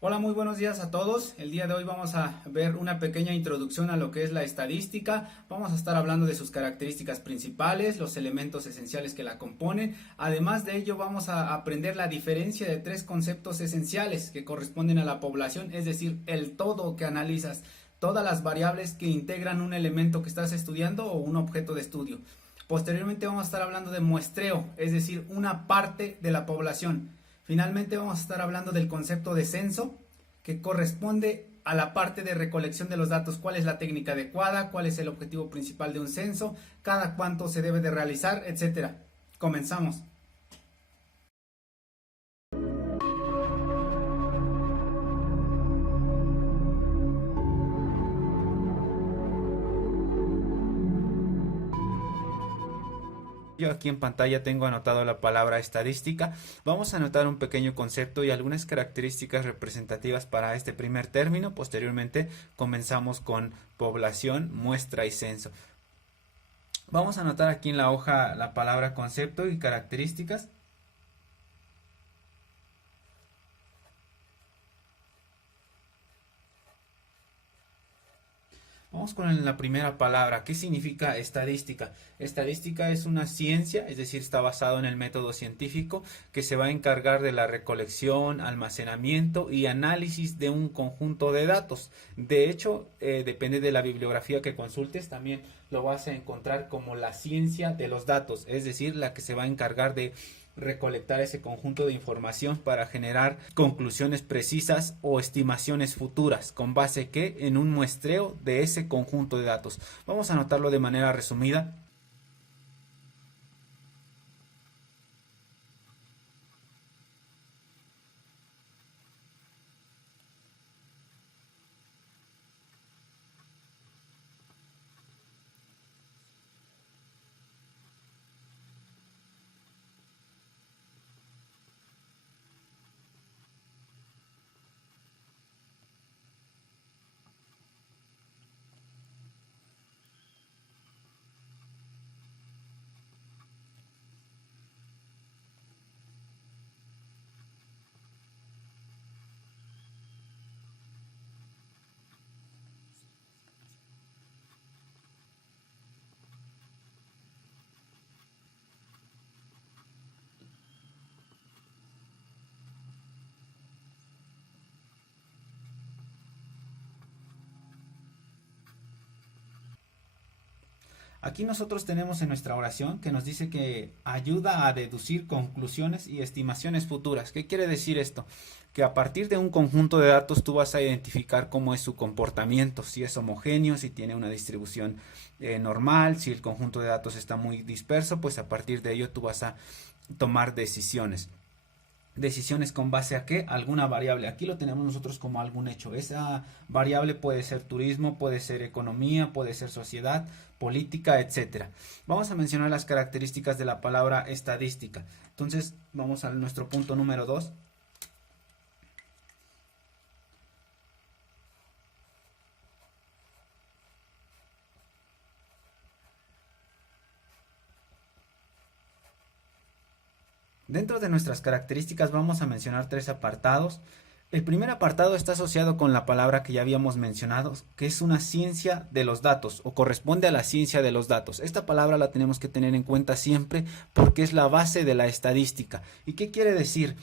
Hola, muy buenos días a todos. El día de hoy vamos a ver una pequeña introducción a lo que es la estadística. Vamos a estar hablando de sus características principales, los elementos esenciales que la componen. Además de ello, vamos a aprender la diferencia de tres conceptos esenciales que corresponden a la población, es decir, el todo que analizas, todas las variables que integran un elemento que estás estudiando o un objeto de estudio. Posteriormente vamos a estar hablando de muestreo, es decir, una parte de la población. Finalmente vamos a estar hablando del concepto de censo, que corresponde a la parte de recolección de los datos, cuál es la técnica adecuada, cuál es el objetivo principal de un censo, cada cuánto se debe de realizar, etcétera. Comenzamos. Yo aquí en pantalla tengo anotado la palabra estadística. Vamos a anotar un pequeño concepto y algunas características representativas para este primer término. Posteriormente comenzamos con población, muestra y censo. Vamos a anotar aquí en la hoja la palabra concepto y características. Vamos con la primera palabra. ¿Qué significa estadística? Estadística es una ciencia, es decir, está basado en el método científico que se va a encargar de la recolección, almacenamiento y análisis de un conjunto de datos. De hecho, depende de la bibliografía que consultes, también lo vas a encontrar como la ciencia de los datos, es decir, la que se va a encargar de recolectar ese conjunto de información para generar conclusiones precisas o estimaciones futuras con base que en un muestreo de ese conjunto de datos. Vamos a anotarlo de manera resumida. Aquí nosotros tenemos en nuestra oración que nos dice que ayuda a deducir conclusiones y estimaciones futuras. ¿Qué quiere decir esto? Que a partir de un conjunto de datos tú vas a identificar cómo es su comportamiento, si es homogéneo, si tiene una distribución normal, si el conjunto de datos está muy disperso, pues a partir de ello tú vas a tomar decisiones. Decisiones con base a qué, alguna variable. Aquí lo tenemos nosotros como algún hecho. Esa variable puede ser turismo, puede ser economía, puede ser sociedad, política, etcétera. Vamos a mencionar las características de la palabra estadística. Entonces vamos a nuestro punto número 2. Dentro de nuestras características vamos a mencionar tres apartados. El primer apartado está asociado con la palabra que ya habíamos mencionado, que es una ciencia de los datos o corresponde a la ciencia de los datos. Esta palabra la tenemos que tener en cuenta siempre porque es la base de la estadística. ¿Y qué quiere decir?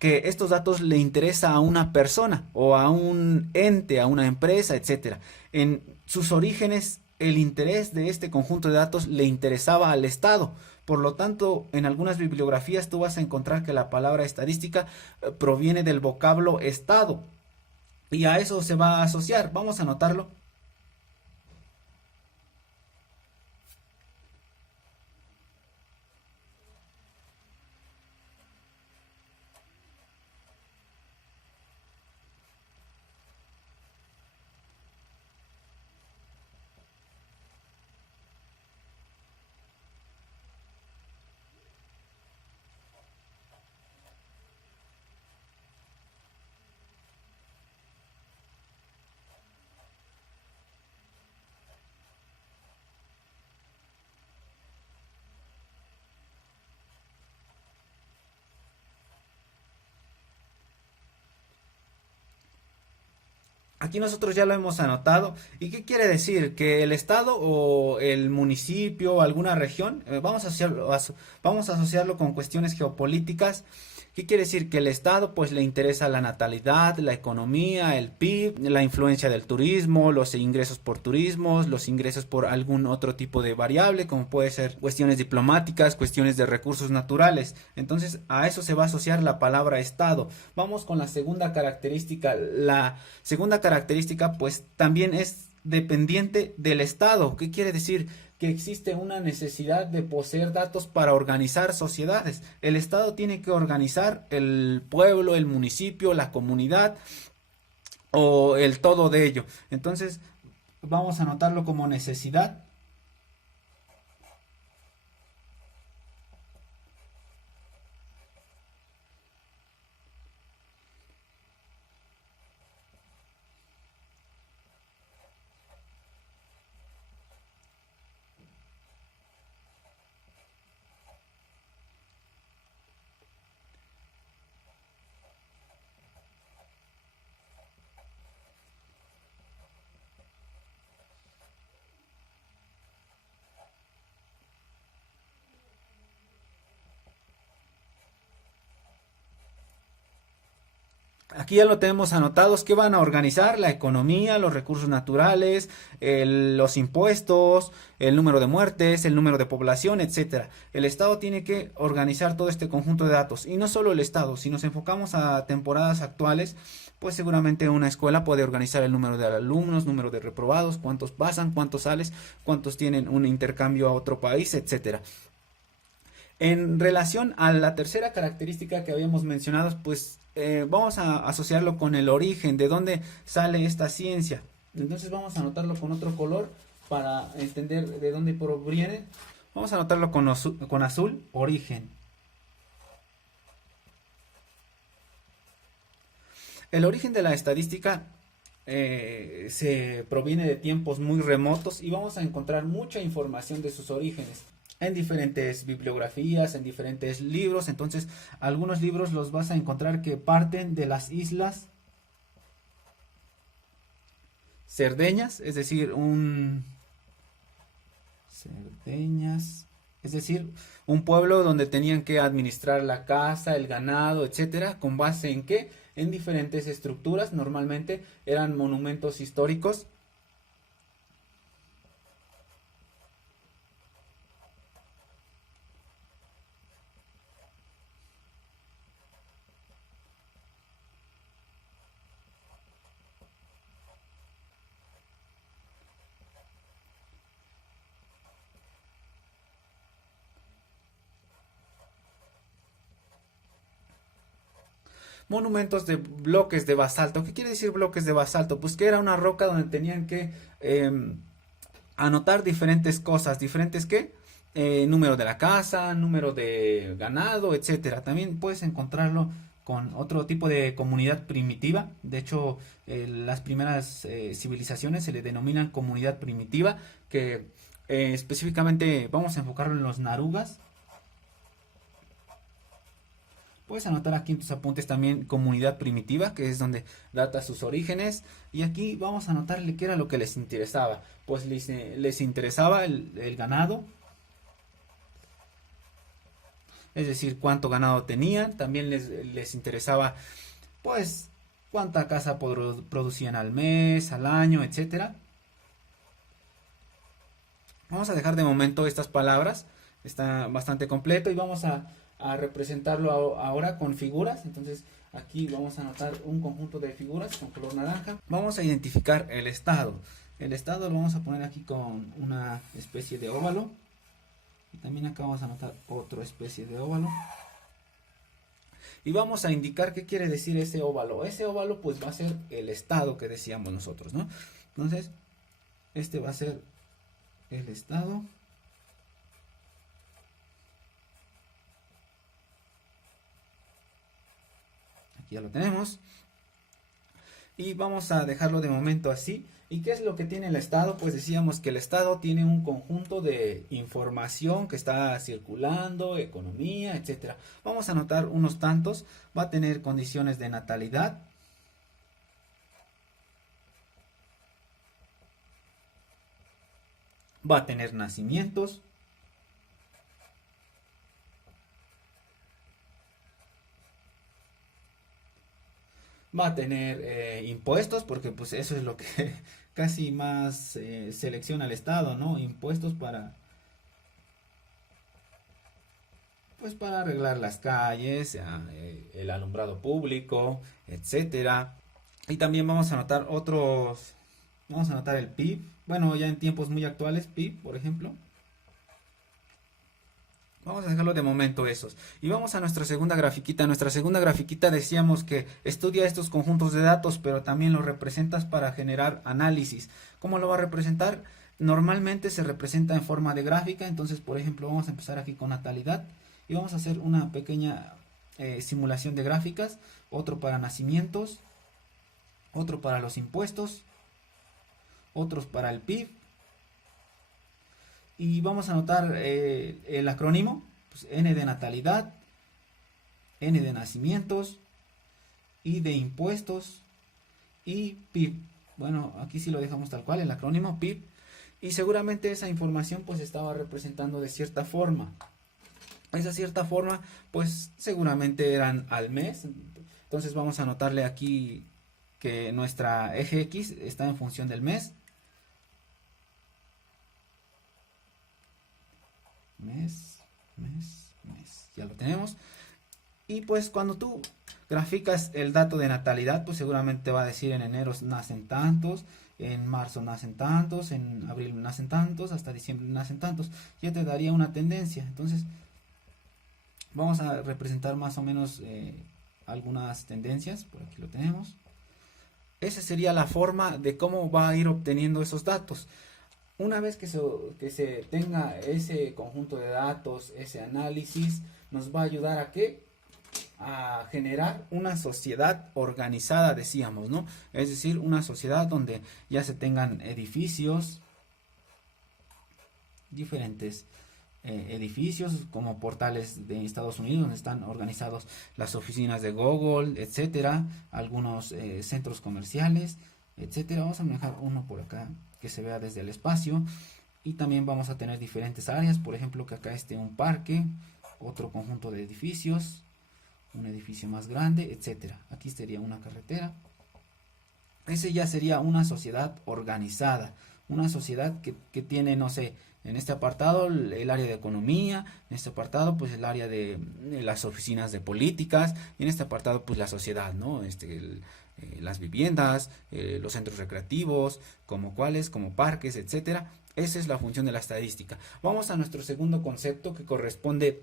Que estos datos le interesa a una persona o a un ente, a una empresa, etcétera. En sus orígenes, el interés de este conjunto de datos le interesaba al Estado. Por lo tanto, en algunas bibliografías tú vas a encontrar que la palabra estadística proviene del vocablo Estado y a eso se va a asociar. Vamos a anotarlo. Aquí nosotros ya lo hemos anotado. ¿Y qué quiere decir? Que el estado o el municipio o alguna región, vamos a asociarlo con cuestiones geopolíticas. ¿Qué quiere decir? Que el estado pues le interesa la natalidad, la economía, el PIB, la influencia del turismo, los ingresos por turismos, los ingresos por algún otro tipo de variable, como puede ser cuestiones diplomáticas, cuestiones de recursos naturales. Entonces a eso se va a asociar la palabra estado. Vamos con la segunda característica. La segunda característica pues también es dependiente del estado. ¿Qué quiere decir? Que existe una necesidad de poseer datos para organizar sociedades. El Estado tiene que organizar el pueblo, el municipio, la comunidad o el todo de ello. Entonces vamos a anotarlo como necesidad. Aquí ya lo tenemos anotados que van a organizar la economía, los recursos naturales, los impuestos, el número de muertes, el número de población, etcétera. El Estado tiene que organizar todo este conjunto de datos. Y no solo el Estado, si nos enfocamos a temporadas actuales, pues seguramente una escuela puede organizar el número de alumnos, número de reprobados, cuántos pasan, cuántos sales, cuántos tienen un intercambio a otro país, etcétera. En relación a la tercera característica que habíamos mencionado, pues vamos a asociarlo con el origen, de dónde sale esta ciencia. Entonces vamos a anotarlo con otro color para entender de dónde proviene. Vamos a anotarlo con azul, origen. El origen de la estadística se proviene de tiempos muy remotos y vamos a encontrar mucha información de sus orígenes en diferentes bibliografías, en diferentes libros. Entonces, algunos libros los vas a encontrar que parten de las islas Cerdeñas, es decir, Cerdeñas, es decir, un pueblo donde tenían que administrar la caza, el ganado, etcétera, ¿con base en qué? En diferentes estructuras, normalmente eran monumentos históricos. Monumentos de bloques de basalto. ¿Qué quiere decir bloques de basalto? Pues que era una roca donde tenían que anotar diferentes cosas, diferentes qué, número de la casa, número de ganado, etcétera. También puedes encontrarlo con otro tipo de comunidad primitiva. De hecho, las primeras civilizaciones se le denominan comunidad primitiva, que específicamente vamos a enfocarlo en los narugas. Puedes anotar aquí en tus apuntes también comunidad primitiva, que es donde data sus orígenes. Y aquí vamos a anotarle qué era lo que les interesaba. Pues les interesaba el ganado, es decir, cuánto ganado tenían. También les interesaba, pues, cuánta caza producían al mes, al año, etcétera. Vamos a dejar de momento estas palabras. Está bastante completo y vamos a representarlo ahora con figuras. Entonces aquí vamos a anotar un conjunto de figuras con color naranja. Vamos a identificar el estado. El estado lo vamos a poner aquí con una especie de óvalo. Y también acá vamos a anotar otra especie de óvalo. Y vamos a indicar qué quiere decir ese óvalo. Ese óvalo pues va a ser el estado que decíamos nosotros, ¿no? Entonces, este va a ser el estado. Aquí ya lo tenemos. Y vamos a dejarlo de momento así. ¿Y qué es lo que tiene el Estado? Pues decíamos que el Estado tiene un conjunto de información que está circulando, economía, etcétera. Vamos a anotar unos tantos. Va a tener condiciones de natalidad. va a tener nacimientos, va a tener impuestos, porque pues eso es lo que casi más selecciona el Estado, ¿no? Impuestos para, pues para arreglar las calles, el alumbrado público, etcétera. Y también vamos a anotar otros, vamos a anotar el PIB, bueno, ya en tiempos muy actuales, PIB, por ejemplo. Vamos a dejarlo de momento esos. Y vamos a nuestra segunda grafiquita. Nuestra segunda grafiquita decíamos que estudia estos conjuntos de datos, pero también los representas para generar análisis. ¿Cómo lo va a representar? Normalmente se representa en forma de gráfica. Entonces, por ejemplo, vamos a empezar aquí con natalidad. Y vamos a hacer una pequeña simulación de gráficas. Otro para nacimientos. Otro para los impuestos. Otros para el PIB. Y vamos a anotar el acrónimo, pues N de natalidad, N de nacimientos, I de impuestos y PIB. Bueno, aquí sí lo dejamos tal cual, el acrónimo PIB. Y seguramente esa información pues estaba representando de cierta forma. Esa cierta forma pues seguramente eran al mes. Entonces vamos a anotarle aquí que nuestra eje X está en función del mes. Mes, ya lo tenemos. Y pues cuando tú graficas el dato de natalidad, pues seguramente va a decir en enero nacen tantos, en marzo nacen tantos, en abril nacen tantos, hasta diciembre nacen tantos. Ya te daría una tendencia. Entonces vamos a representar más o menos algunas tendencias. Por aquí lo tenemos. Esa sería la forma de cómo va a ir obteniendo esos datos. Una vez que se tenga ese conjunto de datos, ese análisis, nos va a ayudar a ¿qué? A generar una sociedad organizada, decíamos, ¿no? Es decir, una sociedad donde ya se tengan edificios, diferentes edificios como portales de Estados Unidos, donde están organizados las oficinas de Google, etcétera, algunos centros comerciales, etcétera. Vamos a manejar uno por acá que se vea desde el espacio, y también vamos a tener diferentes áreas, por ejemplo que acá esté un parque, otro conjunto de edificios, un edificio más grande, etcétera. Aquí sería una carretera. Ese ya sería una sociedad organizada, una sociedad que tiene, no sé, en este apartado el área de economía, en este apartado pues el área de las oficinas de políticas, y en este apartado pues la sociedad, ¿no? Las viviendas, los centros recreativos, como cuáles, como parques, etcétera. Esa es la función de la estadística. Vamos a nuestro segundo concepto, que corresponde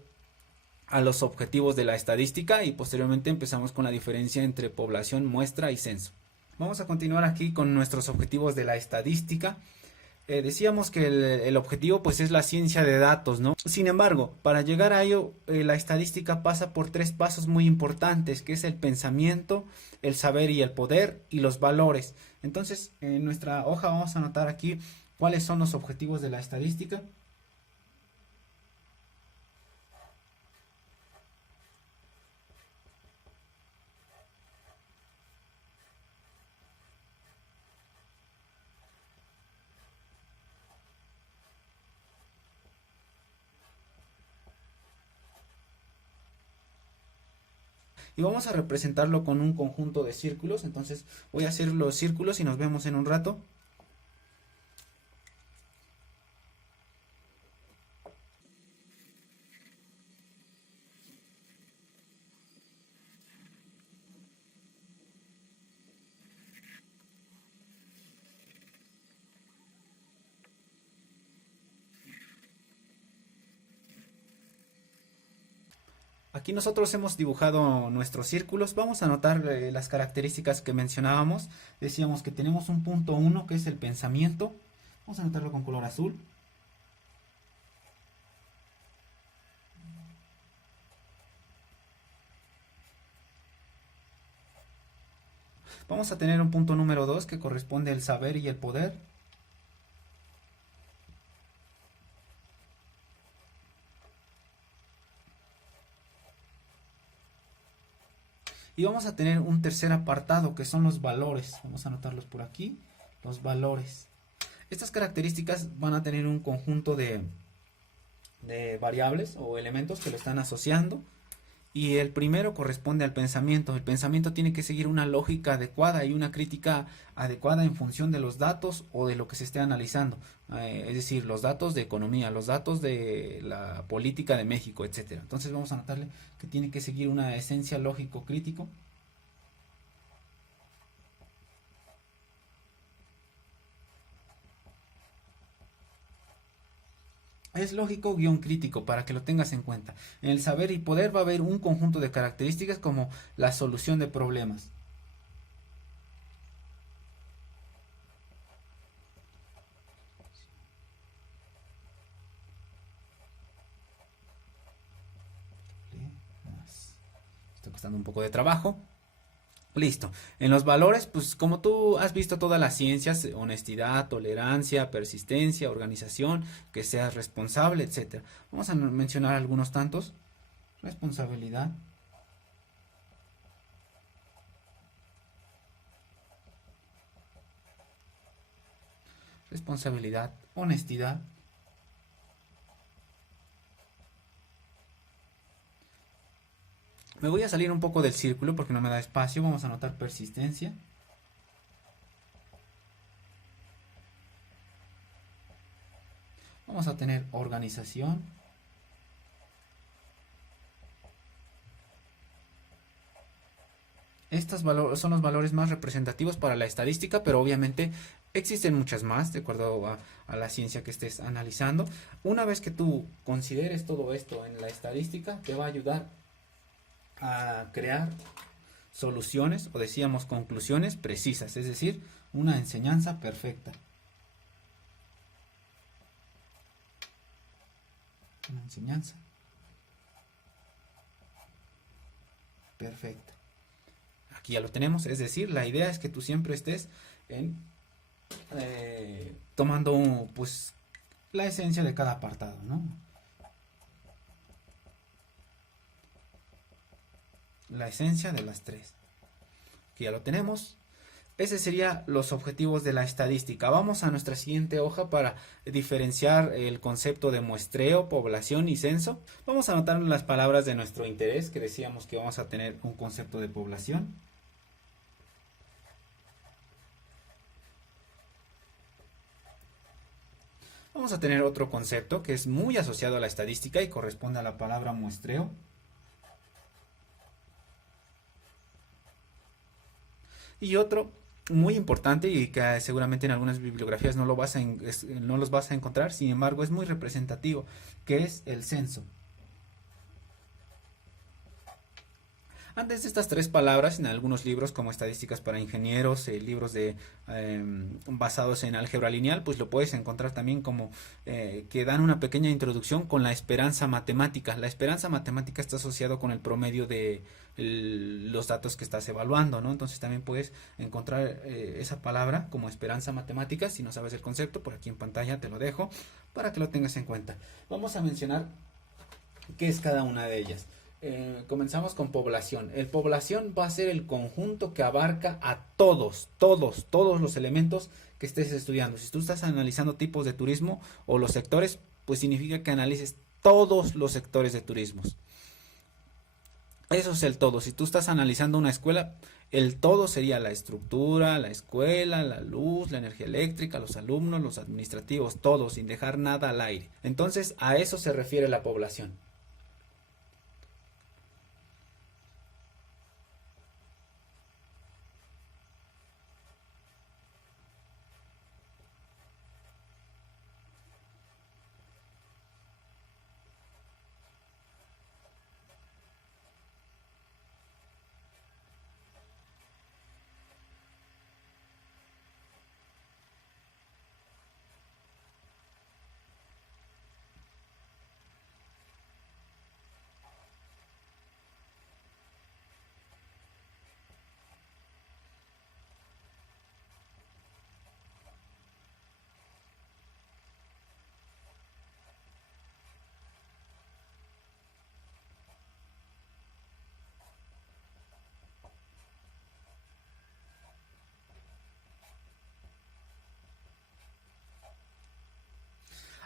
a los objetivos de la estadística, y posteriormente empezamos con la diferencia entre población, muestra y censo. Vamos a continuar aquí con nuestros objetivos de la estadística. Decíamos que el objetivo pues es la ciencia de datos, ¿no? Sin embargo, para llegar a ello, la estadística pasa por tres pasos muy importantes, que es el pensamiento, el saber y el poder, y los valores. Entonces, en nuestra hoja vamos a anotar aquí cuáles son los objetivos de la estadística. Y vamos a representarlo con un conjunto de círculos. Entonces voy a hacer los círculos y nos vemos en un rato. Aquí nosotros hemos dibujado nuestros círculos. Vamos a anotar las características que mencionábamos. Decíamos que tenemos un punto 1 que es el pensamiento. Vamos a anotarlo con color azul. Vamos a tener un punto número 2 que corresponde al saber y el poder. Y vamos a tener un tercer apartado que son los valores. Vamos a anotarlos por aquí, los valores. Estas características van a tener un conjunto de variables o elementos que lo están asociando. Y el primero corresponde al pensamiento. El pensamiento tiene que seguir una lógica adecuada y una crítica adecuada en función de los datos o de lo que se esté analizando. Es decir, los datos de economía, los datos de la política de México, etcétera. Entonces vamos a notarle que tiene que seguir una esencia lógico-crítico. Es lógico guión crítico para que lo tengas en cuenta. En el saber y poder va a haber un conjunto de características como la solución de problemas. Está costando un poco de trabajo. Listo. En los valores, pues como tú has visto todas las ciencias, honestidad, tolerancia, persistencia, organización, que seas responsable, etcétera. Vamos a mencionar algunos tantos. Responsabilidad, responsabilidad, honestidad. Me voy a salir un poco del círculo porque no me da espacio. Vamos a anotar persistencia. Vamos a tener organización. Estos son los valores más representativos para la estadística, pero obviamente existen muchas más de acuerdo a la ciencia que estés analizando. Una vez que tú consideres todo esto en la estadística, te va a ayudar a crear soluciones o decíamos conclusiones precisas, es decir, una enseñanza perfecta. Una enseñanza perfecta. Aquí ya lo tenemos, es decir, la idea es que tú siempre estés tomando pues la esencia de cada apartado, ¿no? La esencia de las tres. Aquí ya lo tenemos. Ese serían los objetivos de la estadística. Vamos a nuestra siguiente hoja para diferenciar el concepto de muestreo, población y censo. Vamos a anotar las palabras de nuestro interés, que decíamos que vamos a tener un concepto de población. Vamos a tener otro concepto que es muy asociado a la estadística y corresponde a la palabra muestreo. Y otro muy importante y que seguramente en algunas bibliografías no los vas a encontrar, sin embargo es muy representativo, que es el censo. Antes de estas tres palabras, en algunos libros como Estadísticas para Ingenieros, libros basados en álgebra lineal, pues lo puedes encontrar también como que dan una pequeña introducción con la esperanza matemática. La esperanza matemática está asociado con el promedio de los datos que estás evaluando, ¿no? Entonces también puedes encontrar esa palabra como esperanza matemática. Si no sabes el concepto, por aquí en pantalla te lo dejo para que lo tengas en cuenta. Vamos a mencionar qué es cada una de ellas. Comenzamos con población. El población va a ser el conjunto que abarca a todos los elementos que estés estudiando. Si tú estás analizando tipos de turismo o los sectores, pues significa que analices todos los sectores de turismos. Eso es el todo. Si tú estás analizando una escuela, el todo sería la estructura, la escuela, la luz, la energía eléctrica, los alumnos, los administrativos, todo, sin dejar nada al aire. Entonces, a eso se refiere la población.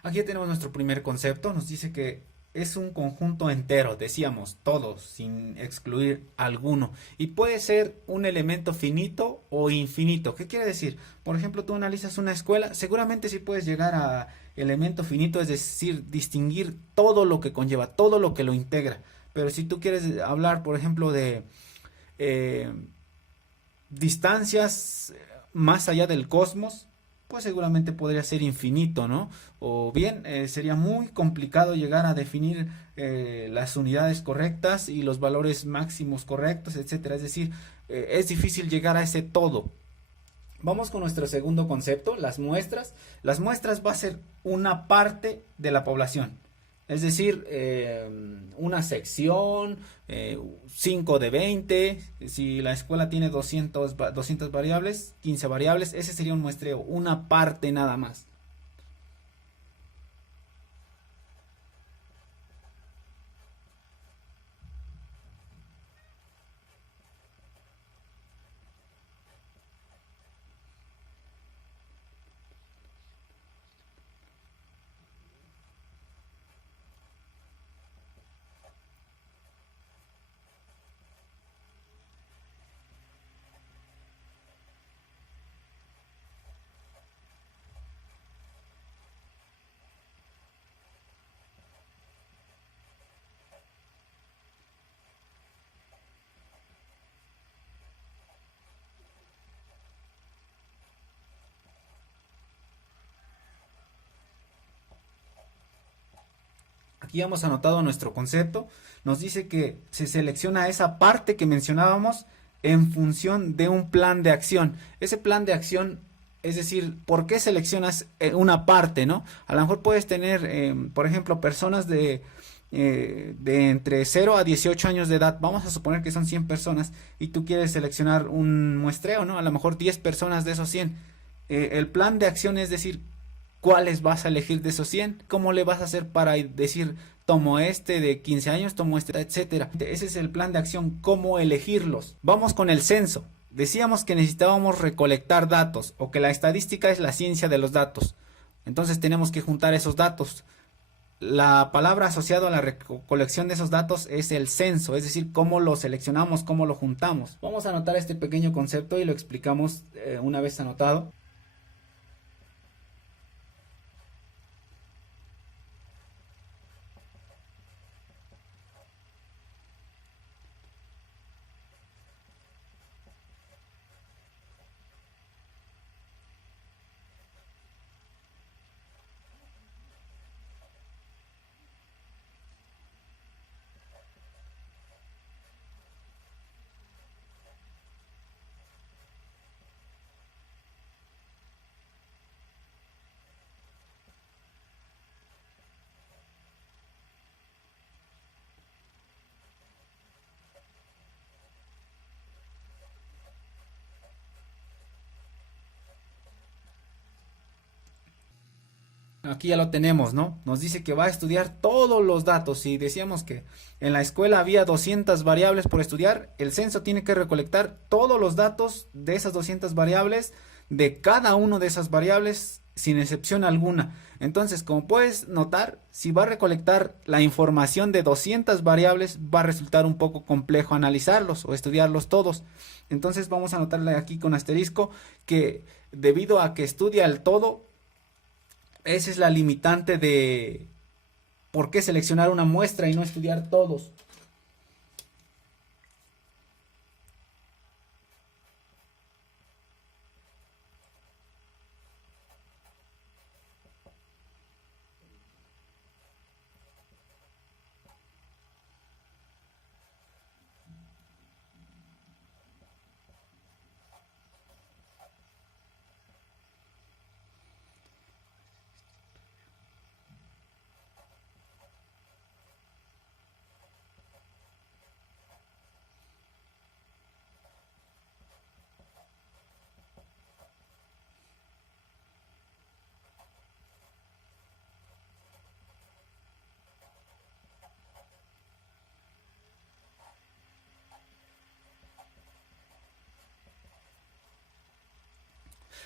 Aquí ya tenemos nuestro primer concepto, nos dice que es un conjunto entero, decíamos, todos, sin excluir alguno. Y puede ser un elemento finito o infinito. ¿Qué quiere decir? Por ejemplo, tú analizas una escuela, seguramente sí puedes llegar a elemento finito, es decir, distinguir todo lo que conlleva, todo lo que lo integra. Pero si tú quieres hablar, por ejemplo, de eh, distancias más allá del cosmos, pues seguramente podría ser infinito, ¿no? O bien sería muy complicado llegar a definir las unidades correctas y los valores máximos correctos, etcétera. Es decir, es difícil llegar a ese todo. Vamos con nuestro segundo concepto, las muestras. Las muestras va a ser una parte de la población. Es decir, una sección, 5 de 20, si la escuela tiene 200 variables, 15 variables, ese sería un muestreo, una parte nada más. Aquí hemos anotado nuestro concepto. Nos dice que se selecciona esa parte que mencionábamos en función de un plan de acción. Ese plan de acción, es decir, ¿por qué seleccionas una parte, no? A lo mejor puedes tener, por ejemplo, personas de entre 0 a 18 años de edad. Vamos a suponer que son 100 personas y tú quieres seleccionar un muestreo, ¿no? A lo mejor 10 personas de esos 100. El plan de acción es decir, cuáles vas a elegir de esos 100, cómo le vas a hacer para decir, tomo este de 15 años, tomo este, etcétera. Ese es el plan de acción, cómo elegirlos. Vamos con el censo. Decíamos que necesitábamos recolectar datos o que la estadística es la ciencia de los datos. Entonces tenemos que juntar esos datos. La palabra asociada a la recolección de esos datos es el censo, es decir, cómo lo seleccionamos, cómo lo juntamos. Vamos a anotar este pequeño concepto y lo explicamos una vez anotado. Aquí ya lo tenemos, ¿no? Nos dice que va a estudiar todos los datos. Si decíamos que en la escuela había 200 variables por estudiar, el censo tiene que recolectar todos los datos de esas 200 variables, de cada una de esas variables, sin excepción alguna. Entonces, como puedes notar, si va a recolectar la información de 200 variables, va a resultar un poco complejo analizarlos o estudiarlos todos. Entonces, vamos a anotarle aquí con asterisco que debido a que estudia el todo, esa es la limitante de por qué seleccionar una muestra y no estudiar todos.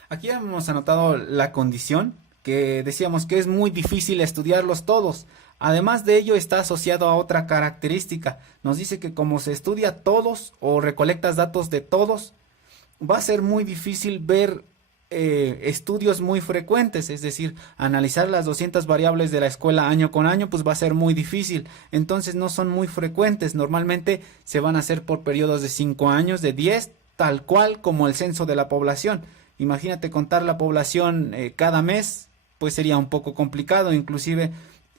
Aquí hemos anotado la condición, que decíamos que es muy difícil estudiarlos todos. Además de ello está asociado a otra característica. Nos dice que como se estudia todos o recolectas datos de todos, va a ser muy difícil ver estudios muy frecuentes, es decir, analizar las 200 variables de la escuela año con año, pues va a ser muy difícil. Entonces no son muy frecuentes, normalmente se van a hacer por periodos de 5 años, de 10, tal cual como el censo de la población. Imagínate contar la población cada mes, pues sería un poco complicado, inclusive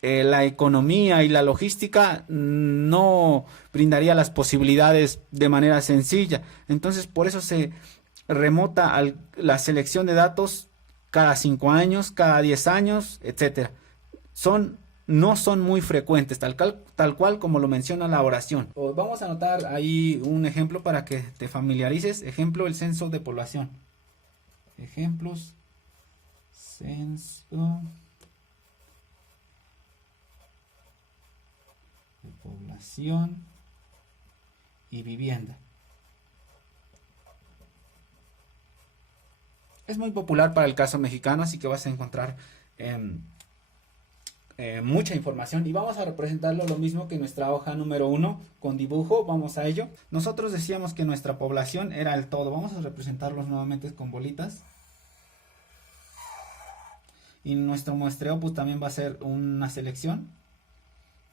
la economía y la logística no brindaría las posibilidades de manera sencilla. Entonces, por eso se remota la selección de datos cada 5 años, cada 10 años, etcétera. No son muy frecuentes, tal cual como lo menciona la oración. Vamos a anotar ahí un ejemplo para que te familiarices. Ejemplo, el censo de población. Ejemplos, censo de población y vivienda. Es muy popular para el caso mexicano, así que vas a encontrar mucha información y vamos a representarlo lo mismo que nuestra hoja número 1 con dibujo. Vamos a ello. Nosotros decíamos que nuestra población era el todo. Vamos a representarlos nuevamente con bolitas. Y nuestro muestreo pues también va a ser una selección.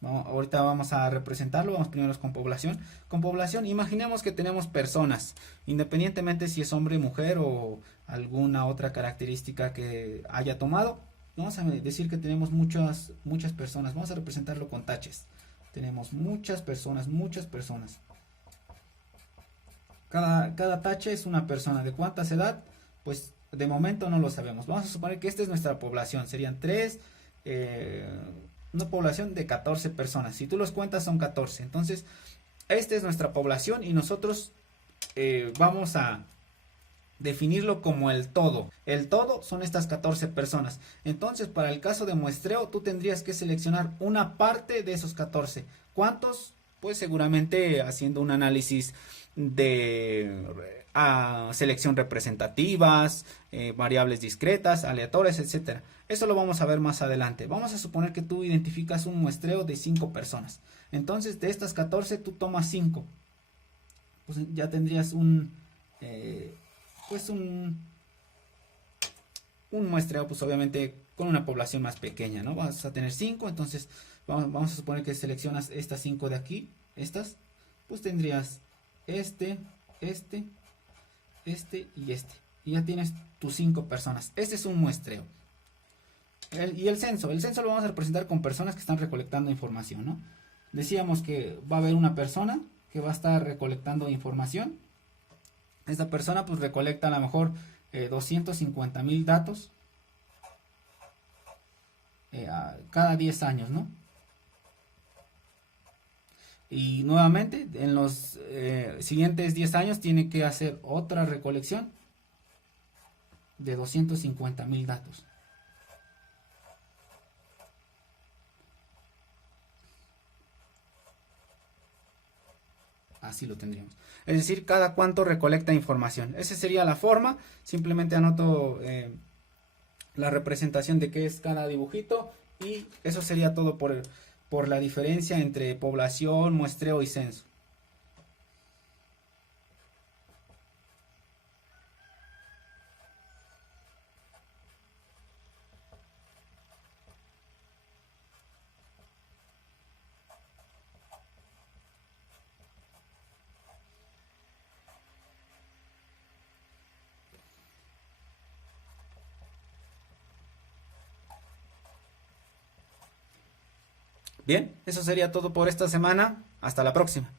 Ahorita vamos a representarlo, vamos primero con población. Con población, imaginemos que tenemos personas, independientemente si es hombre, mujer o alguna otra característica que haya tomado. Vamos a decir que tenemos muchas personas, vamos a representarlo con taches. Tenemos muchas personas, Cada tache es una persona. ¿De cuántas edad? Pues de momento no lo sabemos. Vamos a suponer que esta es nuestra población, serían 3, una población de 14 personas. Si tú los cuentas son 14. Entonces, esta es nuestra población y nosotros vamos a definirlo como el todo. El todo son estas 14 personas. Entonces, para el caso de muestreo, tú tendrías que seleccionar una parte de esos 14. ¿Cuántos? Pues seguramente haciendo un análisis de selección representativas, variables discretas, aleatorias, etcétera. Eso lo vamos a ver más adelante. Vamos a suponer que tú identificas un muestreo de 5 personas. Entonces, de estas 14 tú tomas 5. Pues ya tendrías un muestreo, pues obviamente con una población más pequeña, ¿no? Vas a tener 5, entonces vamos a suponer que seleccionas estas 5 de aquí, pues tendrías este y este. Y ya tienes tus 5 personas. Este es un muestreo. Y el censo lo vamos a representar con personas que están recolectando información, ¿no? Decíamos que va a haber una persona que va a estar recolectando información. Esta persona pues recolecta a lo mejor 250,000 datos cada 10 años, ¿no? Y nuevamente en los siguientes 10 años tiene que hacer otra recolección de 250,000 datos. Así lo tendríamos. Es decir, cada cuánto recolecta información. Esa sería la forma. Simplemente anoto la representación de qué es cada dibujito. Y eso sería todo por la diferencia entre población, muestreo y censo. Bien, eso sería todo por esta semana. Hasta la próxima.